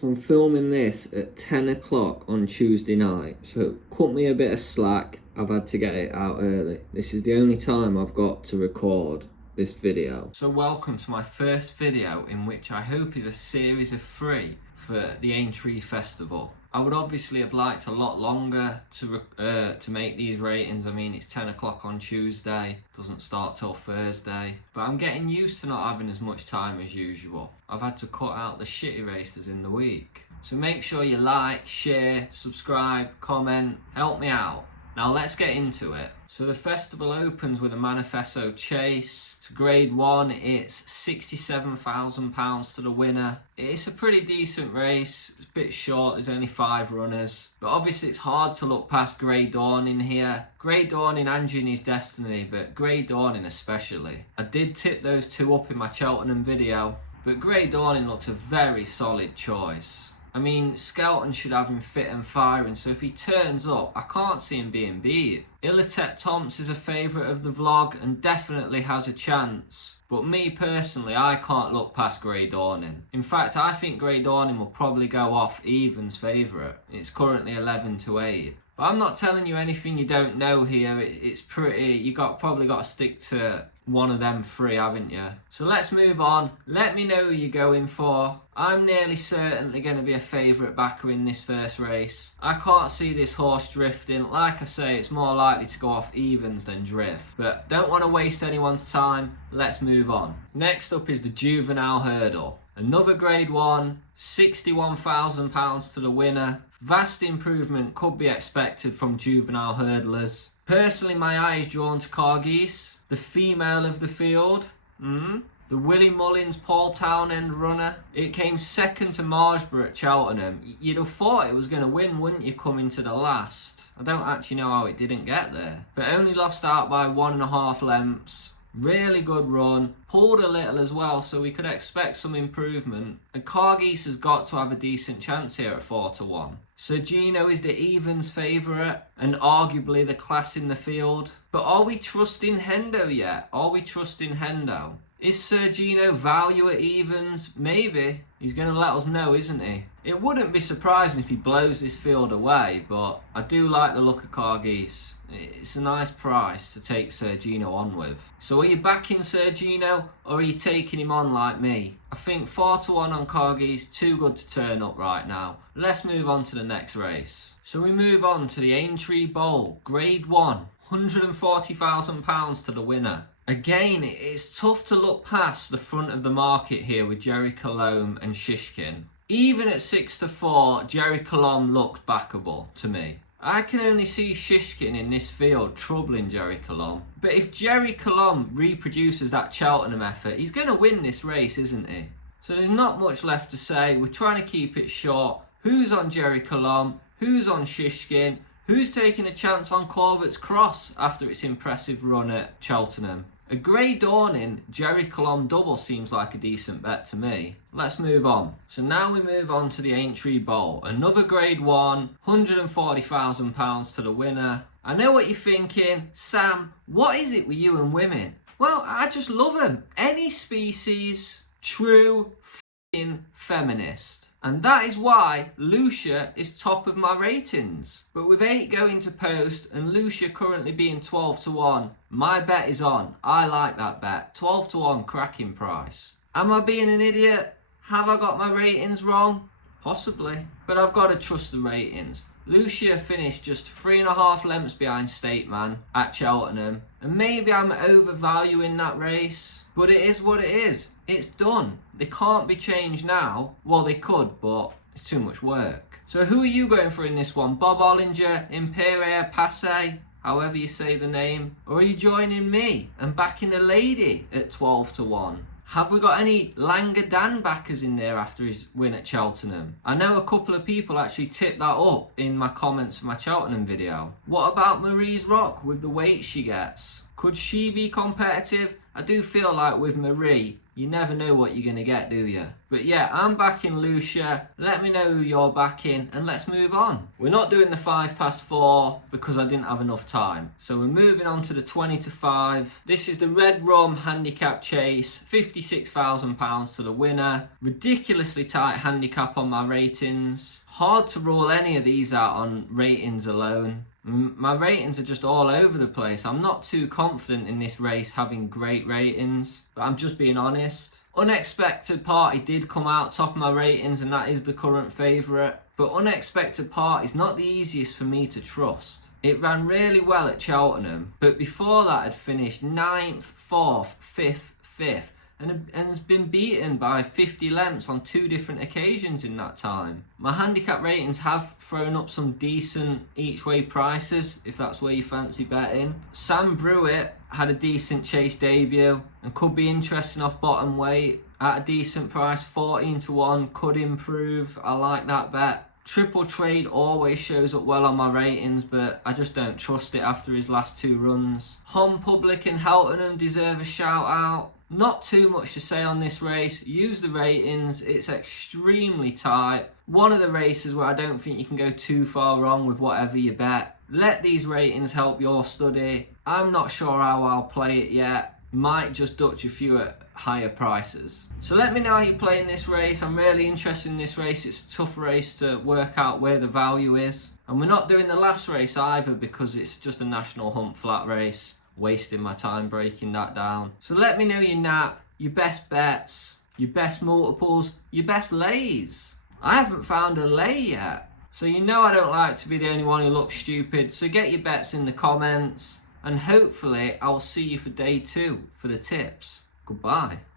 So I'm filming this at 10 o'clock on Tuesday night, so cut me a bit of slack. I've had to get it out early. This is the only time I've got to record this video. So welcome to my first video, in which I hope is a series of 3 for the Aintree festival. I would obviously have liked a lot longer to make these ratings. I mean, it's 10 o'clock on Tuesday, doesn't start till Thursday. But I'm getting used to not having as much time as usual. I've had to cut out the shitty races in the week. So make sure you like, share, subscribe, comment, help me out. Now let's get into it. So the festival opens with a Manifesto Chase. It's grade 1, it's £67,000 to the winner. It's a pretty decent race, it's a bit short, there's only 5 runners. But obviously it's hard to look past Grey Dawning here. Grey Dawning and Ginny's Destiny, but Grey Dawning especially. I did tip those 2 up in my Cheltenham video, but Grey Dawning looks a very solid choice. I mean, Skelton should have him fit and firing, so if he turns up, I can't see him being beat. Ilatet Tomps is a favourite of the vlog and definitely has a chance. But me personally, I can't look past Grey Dawning. In fact, I think Grey Dawning will probably go off Even's favourite. It's currently 11-8. But I'm not telling you anything you don't know here. It's pretty, you probably got to stick to one of them 3, haven't you? So let's move on. Let me know who you're going for. I'm nearly certainly going to be a favourite backer in this first race. I can't see this horse drifting. Like I say, it's more likely to go off Evens than drift. But don't want to waste anyone's time. Let's move on. Next up is the Juvenile Hurdle. Another grade 1, £61,000 to the winner. Vast improvement could be expected from juvenile hurdlers. Personally, my eye is drawn to Cargeese, the female of the field. The Willie Mullins Paul Townend runner. It came second to Marshborough at Cheltenham. You'd have thought it was going to win, wouldn't you, coming to the last? I don't actually know how it didn't get there. But only lost out by 1.5 lengths. Really good run, pulled a little as well, so we could expect some improvement. And Cargeese has got to have a decent chance here at 4-1. Sir Gino is the Evens favourite and arguably the class in the field. But are we trusting Hendo yet? Are we trusting Hendo? Is Sir Gino value at Evens? Maybe. He's going to let us know, isn't he? It wouldn't be surprising if he blows this field away, but I do like the look of Cargeese. It's a nice price to take Sir Gino on with. So are you backing Sir Gino, or are you taking him on like me? I think 4-1 on Cargeese, too good to turn up right now. Let's move on to the next race. So we move on to the Aintree Bowl, grade 1, £140,000 to the winner. Again, it's tough to look past the front of the market here with Jerry Colombe and Shishkin. Even at 6-4, Jerry Colombe looked backable to me. I can only see Shishkin in this field troubling Jerry Colombe. But if Jerry Colombe reproduces that Cheltenham effort, he's going to win this race, isn't he? So there's not much left to say. We're trying to keep it short. Who's on Jerry Colombe? Who's on Shishkin? Who's taking a chance on Corbett's Cross after its impressive run at Cheltenham? A Grey Dawning Jerry Colombe double seems like a decent bet to me. Let's move on. So now we move on to the Aintree Bowl. Another grade 1, £140,000 to the winner. I know what you're thinking. Sam, what is it with you and women? Well, I just love them. Any species, true f***ing feminist. And that is why Lucia is top of my ratings. But with 8 going to post and Lucia currently being 12-1, my bet is on. I like that bet. 12-1 cracking price. Am I being an idiot? Have I got my ratings wrong? Possibly. But I've got to trust the ratings. Lucia finished just 3.5 lengths behind Stateman at Cheltenham. And maybe I'm overvaluing that race. But it is what it is. It's done. They can't be changed now. Well, they could, but it's too much work. So who are you going for in this one? Bob Ollinger, Imperial Passe, however you say the name? Or are you joining me and backing the lady at 12-1? Have we got any Langer Dan backers in there after his win at Cheltenham? I know a couple of people actually tipped that up in my comments for my Cheltenham video. What about Marie's Rock with the weight she gets? Could she be competitive? I do feel like with Marie, you never know what you're going to get, do you? But yeah, I'm backing Lucia. Let me know who you're backing and let's move on. We're not doing the 5 past 4 because I didn't have enough time. So we're moving on to the 20 to 5. This is the Red Rum Handicap Chase. £56,000 to the winner. Ridiculously tight handicap on my ratings. Hard to rule any of these out on ratings alone. My ratings are just all over the place. I'm not too confident in this race having great ratings, but I'm just being honest. Unexpected Party did come out top of my ratings and that is the current favourite, but Unexpected Party is not the easiest for me to trust. It ran really well at Cheltenham, but before that had finished 9th, 4th, 5th, 5th. And has been beaten by 50 lengths on 2 different occasions in that time. My handicap ratings have thrown up some decent each way prices, if that's where you fancy betting. Sam Brewitt had a decent Chase debut and could be interesting off bottom weight at a decent price. 14 to 1, could improve. I like that bet. Triple Trade always shows up well on my ratings, but I just don't trust it after his last 2 runs. Hon Public and Heltenham deserve a shout out. Not too much to say on this race. Use the ratings. It's extremely tight. One of the races where I don't think you can go too far wrong with whatever you bet. Let these ratings help your study. I'm not sure how I'll play it yet. Might just dutch a few at higher prices. So let me know how you're playing this race. I'm really interested in this race. It's a tough race to work out where the value is. And we're not doing the last race either because it's just a national hunt flat race. Wasting my time breaking that down. So let me know your nap, your best bets, your best multiples, your best lays. I haven't found a lay yet. So you know I don't like to be the only one who looks stupid. So get your bets in the comments. And hopefully I'll see you for day 2 for the tips. Goodbye.